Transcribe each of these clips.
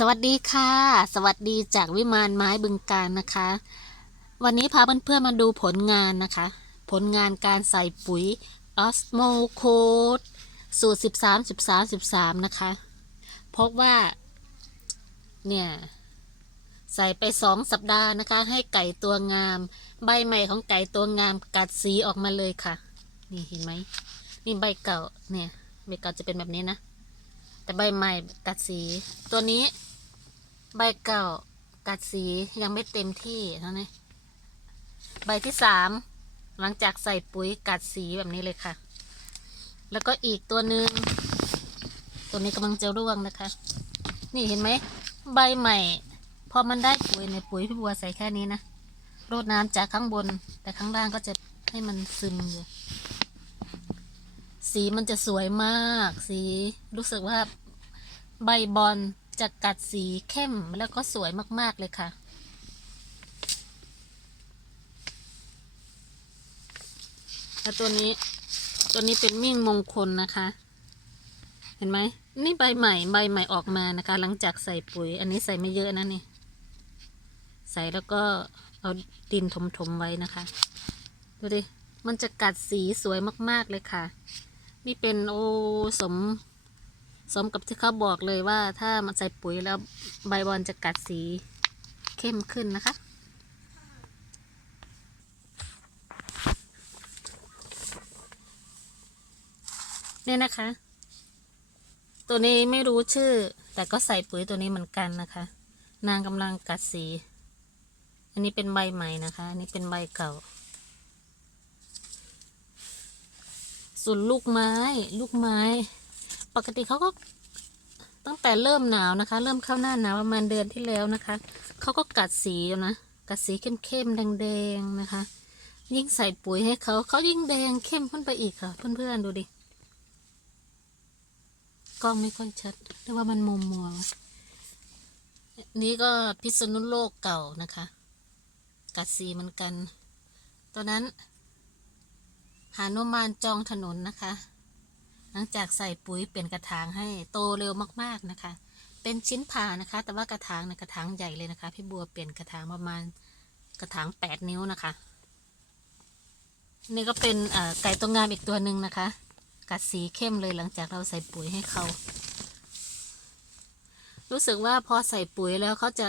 สวัสดีค่ะ สวัสดีจากวิมานไม้บึงการนะคะ วันนี้พาเพื่อนๆมาดูผลงานนะคะ ผลงานการใส่ปุ๋ยออสโมโคดสูตร 13 13 13 นะคะพบว่า เนี่ย ใส่ไปสองสัปดาห์นะคะ ให้ไก่ตัวงาม ใบใหม่ของไก่ตัวงามกัดสีออกมาเลยค่ะ นี่เห็นไหมนี่ใบเก่าเนี่ยใบเก่าจะเป็นแบบนี้นะแต่ใบใหม่กัดสีตัวนี้ ใบเก่ากัดสียังไม่เต็มที่เท่านี้ใบที่สามหลังจากใส่ปุ๋ยกัดสีแบบนี้เลยค่ะ แล้วก็อีกตัวหนึ่งตัวนี้กำลังจะร่วงนะคะ นี่เห็นไหมใบใหม่ พอมันได้ปุ๋ยในปุ๋ยพี่บัวใส่แค่นี้นะรดน้ำจากข้างบน แต่ข้างล่างก็จะให้มันซึมอยู่สีมันจะสวยมาก สีรู้สึกว่าใบบอล จะกัดสีเข้มแล้วก็สวยมาก ๆ เลยค่ะ แล้วตัวนี้ตัวนี้เป็นมิ่งมงคลนะคะ เห็นไหม นี่ใบใหม่ใบใหม่ออกมานะคะ หลังจากใส่ปุ๋ย อันนี้ใส่ไม่เยอะนะนี่ ใส่แล้วก็เอาดินถมๆไว้นะคะ ดูดิ มันจะกัดสีสวยมาก ๆ เลยค่ะ นี่เป็นโอสม สมกับที่เขาบอกเลยว่าถ้ามันใส่ปุ๋ยแล้วใบบอลจะกัดสีเข้มขึ้นนะคะ เนี่ยนะคะ ตัวนี้ไม่รู้ชื่อ แต่ก็ใส่ปุ๋ยตัวนี้เหมือนกันนะคะ นางกำลังกัดสี อันนี้เป็นใบใหม่นะคะ อันนี้เป็นใบเก่า ส่วนลูกไม้ ลูกไม้ ปกติเขาก็ตั้งแต่เริ่มหนาวนะคะ เริ่มเข้าหน้าหนาวประมาณเดือนที่แล้วนะคะเขาก็กัดสีนะกัดสีเข้มๆแดงๆนะคะ ยิ่งใส่ปุ๋ยให้เขาเขายิ่งแดงเข้มขึ้นไปอีกค่ะ เพื่อนๆดูดิกล้องไม่ค่อยชัดหรือว่ามันมุมมัวนี่ก็พิษณุโลกเก่านะคะ กัดสีเหมือนกันตัวนั้นหานุมานจองถนนนะคะ ลังจากใส่ปุ๋ยเปลี่ยนกระถางให้โตเร็วมากๆนะคะ เป็นชิ้นผ่านะคะ แต่ว่ากระถางในกระถางใหญ่เลยนะคะ พี่บัวเปลี่ยนกระถางประมาณกระถางแปดนิ้วนะคะ นี่ก็เป็นไก่ตัวงามอีกตัวหนึ่งนะคะ กัดสีเข้มเลยหลังจากเราใส่ปุ๋ยให้เขา รู้สึกว่าพอใส่ปุ๋ยแล้วเขาจะ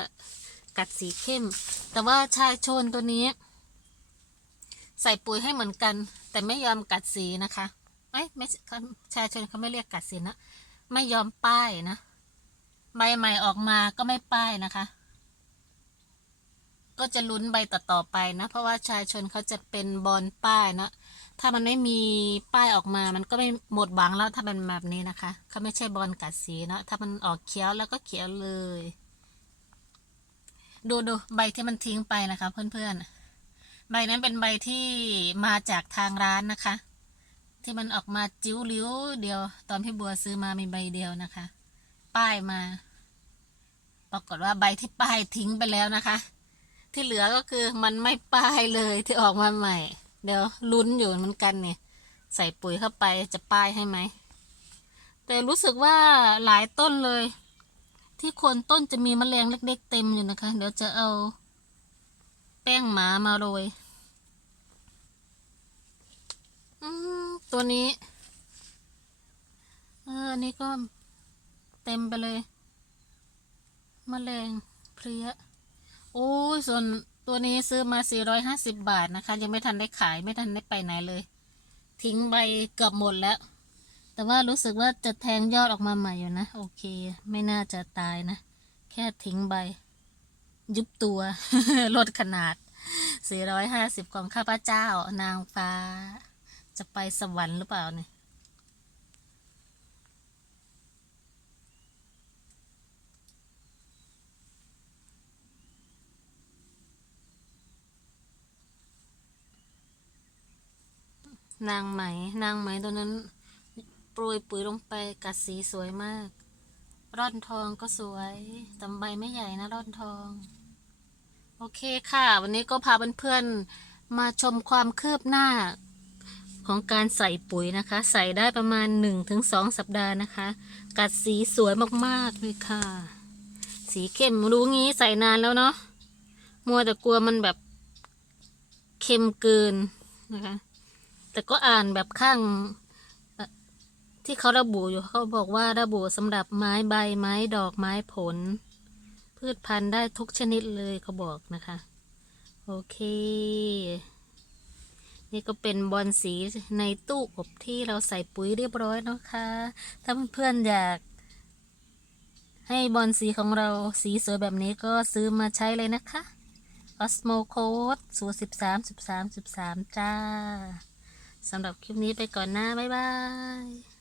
กัดสีเข้ม แต่ว่าชายชนตัวนี้ ใส่ปุ๋ยให้เหมือนกัน แต่ไม่ยอมกัดสีนะคะ เอ้ยไม่เขาชาชนเขาไม่เรียกกัดสีนนะไม่ยอมป้ายนะใบใหม่ออกมาก็ไม่ป้ายนะคะ ก็จะลุ้นใบต่อๆไปนะ เพราะว่าชายชนเขาจะเป็นบอลป้ายนะถ้ามันไม่มีป้ายออกมา มันก็ไม่หมดหวังแล้วถ้าเป็นแบบนี้นะคะเขาไม่ใช่บอลกัดสีนะถ้ามันออกเขียวแล้วก็เขียวเลย ดูดูใบที่มันทิ้งไปนะคะ เพื่อนๆใบนั้นเป็นใบที่มาจากทางร้านนะคะ ที่มันออกมาจิ้วลิ้วเดียว ตอนพี่บัวซื้อมามีใบเดียวนะคะ ป้ายมา ปรากฏว่าใบที่ป้ายทิ้งไปแล้วนะคะ ที่เหลือก็คือมันไม่ป้ายเลยที่ออกมาใหม่ เดี๋ยวลุ้นอยู่เหมือนกันเนี่ย ใส่ปุ๋ยเข้าไปจะป้ายให้ไหม แต่รู้สึกว่าหลายต้นเลย ที่โคนต้นจะมีมแมลงเล็ก ๆ เต็มอยู่นะคะ เดี๋ยวจะเอา แป้งหมามาโรย อืมตัวนี้เอออันนี้ก็เต็มไปเลยมแมลงเพลี้ยโอ้ยส่วนตัวนี้ซื้อมา 450 บาทนะคะ ยังไม่ทันได้ขายไม่ทันได้ไปไหนเลย ทิ้งใบเกือบหมดแล้ว แต่ว่ารู้สึกว่าจะแทงยอดออกมาใหม่อยู่นะ โอเค ไม่น่าจะตายนะ แค่ทิ้งใบ ยุบตัว ลดขนาด 450 ของข้าพเจ้านางฟ้า จะไปสวรรค์หรือเปล่าเนี่ยนางไหม นางไหมตัวนั้นโปรยปุ๋ยลงไปกัดสีสวยมาก ร่อนทองก็สวยแต่ใบไม่ใหญ่นะร่อนทอง โอเคค่ะ วันนี้ก็พาเพื่อนๆมาชมความคืบหน้า ของการใส่ปุ๋ยนะคะ ใส่ได้ประมาณ 1-2 สัปดาห์นะคะ กัดสีสวยมากๆเลยค่ะ สีเข้มรู้งี้ใส่นานแล้วเนาะมัวแต่กลัวมันแบบเค็มเกินนะคะ แต่ก็อ่านแบบข้างที่เขาระบุอยู่เขาบอกว่าระบุสำหรับไม้ใบไม้ดอกไม้ผล พืชพันธุ์ได้ทุกชนิดเลยเขาบอกนะคะ โอเค นี่ก็เป็นบอลสีในตู้อบที่เราใส่ปุ๋ยเรียบร้อยนะคะ ถ้าเพื่อนๆอยาก ให้บอลสีของเราสีสวยแบบนี้ก็ซื้อมาใช้เลยนะคะ Osmo Code สูตร13 13 13 จ้า สำหรับคลิปนี้ไปก่อนนะ บ๊ายบาย